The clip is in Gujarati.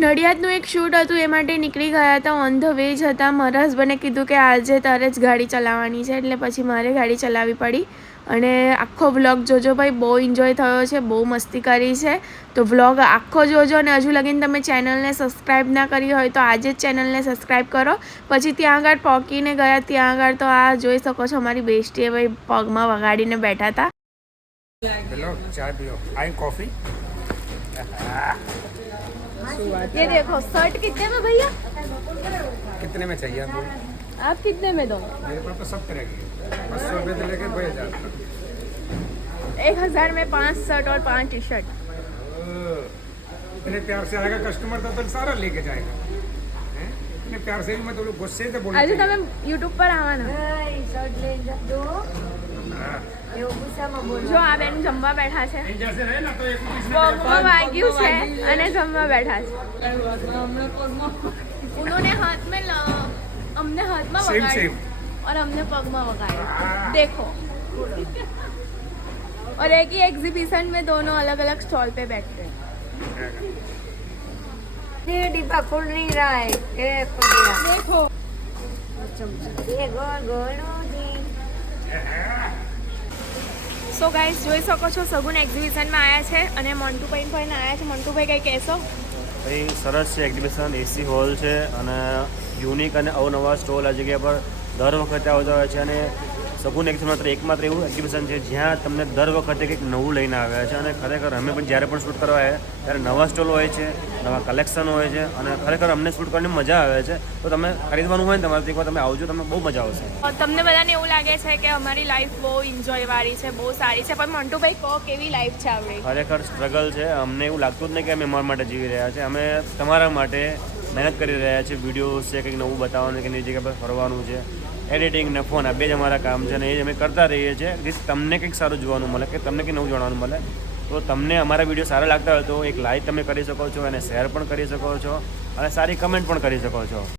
નડિયાદનું એક શૂટ હતું, એ માટે નીકળી ગયા હતા. ઓન ધ વે જ હતા. મારા હસબન્ડે કીધું કે આજે તારે જ ગાડી ચલાવવાની છે, એટલે પછી મારે ગાડી ચલાવવી પડી. અને આખો વ્લોગ જોજો ભાઈ, બહુ એન્જોય થયો છે, બહુ મસ્તી કરી છે. તો વ્લોગ આખો જોજો. અને હજુ લગીને તમે ચેનલને સબસ્ક્રાઈબ ના કરી હોય તો આજે જ ચેનલને સબસ્ક્રાઈબ કરો. પછી ત્યાં આગળ પહોંચીને ગયા, ત્યાં આગળ તો આ જોઈ શકો છો અમારી બેસ્ટીએ ભાઈ પગમાં વગાડીને બેઠા હતા. लो चाय पियो, आई कॉफी। ये देखो शर्ट कितने में भैया? कितने में चाहिए आपको? आप कितने में दो? मेरे पास तो सब तरह की है, 200 रुपये से लेके 2000 तक। 1000 में 5 शर्ट और 5 टी शर्ट. इतने प्यार से आएगा कस्टमर तो सारा लेके जाएगा। हैं? इतने प्यार से भी मैं तो लोग गुस्से से बोलूं। આજે તમે YouTube પર આવવાના. શર્ટ લઈ જજો એવું ગુસ્સામાં બોલો જો આ બેન જમવા બેઠા છે, जैसे रहे ना तो एक પગમાં વાગ્યું છે અને જમવા બેઠા છે. उन्होंने हाथ में हमने हाथ में सेम वगाड़ी सेम। और हमने पग में वगाड़ी. देखो. और एक ही एग्जीबिशन में दोनों अलग अलग स्टॉल पे बैठते हैं. ये डिब्बा खुल नहीं रहा है ये खुल गया देखो. ये गोल गोल जी સો ગાઈસ જોઈ શકો છો સગુન એક્ઝિબિશનમાં આવ્યા છે અને મોન્ટુભાઈ પણ આવ્યા છે. મોન્ટુભાઈ કંઈ કહેશો? ભાઈ સરસ છે એક્ઝિબિશન, એસી હોલ છે અને યુનિક અને અવનવા સ્ટોલ આ જગ્યા પર દર વખતે આવતા હોય છે. અને સગુન એક્ઝિબિશન એકમાત્ર એવું એક્ઝિબિશન છે જ્યાં તમને દર વખતે કંઈક નવું લઈને આવ્યા છે. અને ખરેખર અમે પણ જ્યારે પણ શૂટ કરવા આવ્યા ત્યારે નવા સ્ટોલ હોય છે, નવા કલેક્શન હોય છે અને ખરેખર અમને શૂટ કરવાની મજા આવે છે. તો તમે ખરીદવાનું હોય ને તમારે એકવાર તમે આવજો, તમને બહુ મજા આવશે. તમને બધાને એવું લાગે છે કે અમારી લાઈફ બહુ એન્જોયવાળી છે, બહુ સારી છે, પણ મોન્ટુભાઈ કહો કેવી લાઈફ છે આપણી? ખરેખર સ્ટ્રગલ છે. અમને એવું લાગતું જ નહીં કે અમે અમારા માટે જીવી રહ્યા છીએ. અમે તમારા માટે મહેનત કરી રહ્યા છીએ. વિડીયોઝ છે, કંઈક નવું બતાવવાનું કે નવી જગ્યા પર ફરવાનું છે, એડિટિંગ ને ફોન, આ બે જ અમારા કામ છે. અને એ જ અમે કરતા રહીએ છીએ. જેથી તમને કંઈક સારું જોવાનું મળે, કે તમને કંઈક નવું જાણવાનું મળે. તો તમને અમારા વિડીયો સારા લાગતા હોય તો એક લાઈક તમે કરી શકો છો અને શેર પણ કરી શકો છો અને સારી કમેન્ટ પણ કરી શકો છો.